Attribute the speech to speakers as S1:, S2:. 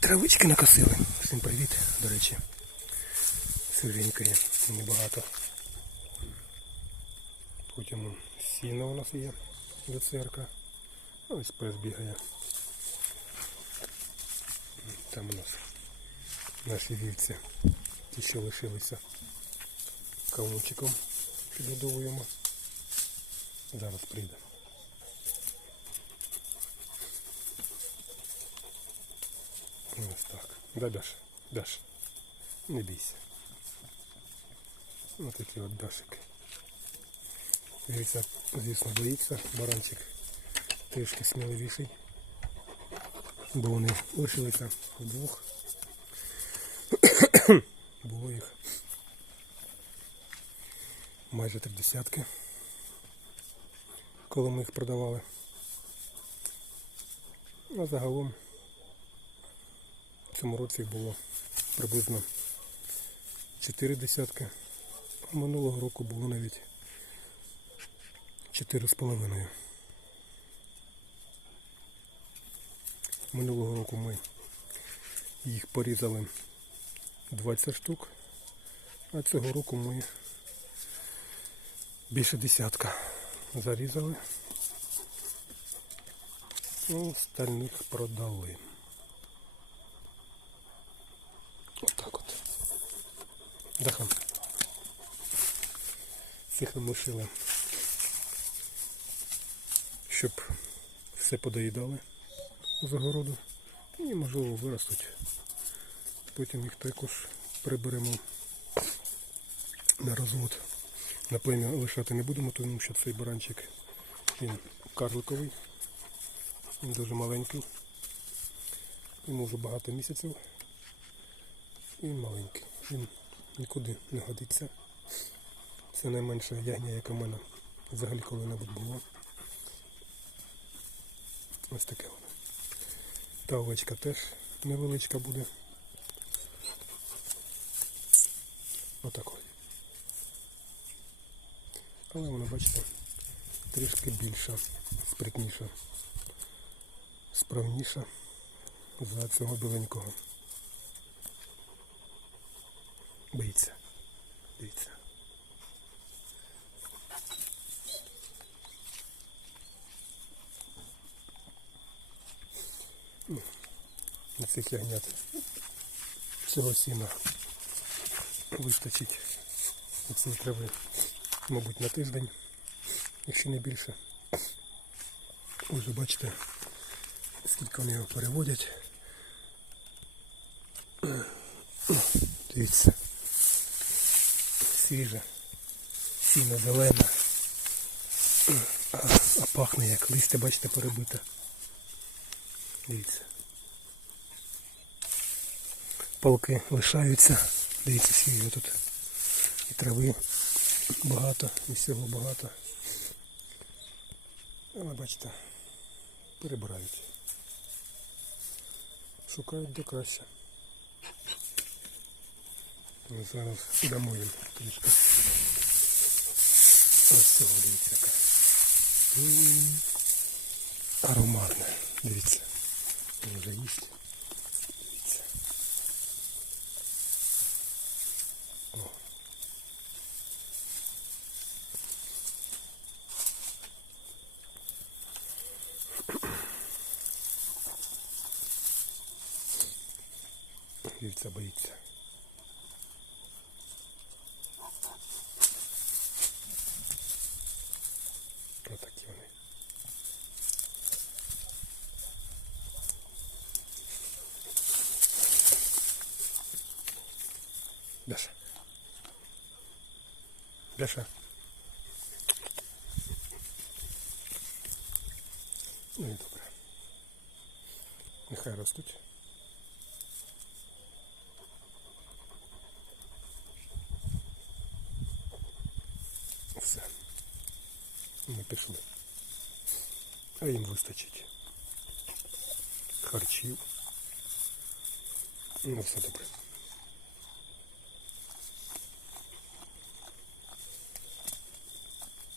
S1: Травички накосили. Всім привіт, до речі. Свіженької, небагато. Потім сіно у нас є люцерка. Ось пес бігає. Там у нас наші вівці. Ті, що лишилися кавунчиком підгодовуємо. Зараз прийде. Ось так. Да, Даш, Даш. Не бійся. Ось такий от Дашик. Дивіться, звісно, боїться. Баранчик трішки сміливіший. Бо вони лишилися вдвох. Було їх майже три десятки, коли ми їх продавали. А загалом цьому році їх було приблизно 4 десятки, а минулого року було навіть 4,5. Минулого року ми їх порізали 20 штук, а цього року ми більше десятка зарізали. Ну, остальних продали. Отак от. Даха. Цих ми лишили, щоб все подоїдали з огороду і можливо виростуть. Потім їх також приберемо на розвод. На плем'я лишати не будемо, тому що цей баранчик він карликовий, він дуже маленький. Йому вже багато місяців. І маленький. Він нікуди не годиться. Це найменша ягня, яка в мене взагалі коли-небудь була. Ось таке воно. Та овечка теж невеличка буде. Отак. Але вона, бачите, трішки більша, спритніша, справніша за цього біленького. Боїться. Дивіться. Ну, На цих ягнят всього сіна вистачить. Це треба, мабуть, на тиждень, якщо не більше. Ви вже бачите, скільки вони його переводять. Дивіться. Свіже, сіно зелене, а, а пахне як листя, бачите, перебите. Дивіться. Палки лишаються. Дивіться, скільки тут і трави багато, і всього багато. Але бачите, перебирають. Шукають де краще. Ну, Зараз дамо їм трішки. Ось цього, дивіться яка. М, Ароматне. Дивіться. Він вже їсть. Дивіться. О. Вівця боїться. Даша. Даша. Ну і добре. Нехай ростуть. Все. Ми пішли. А їм вистачить. Харчів. Ну, все добре.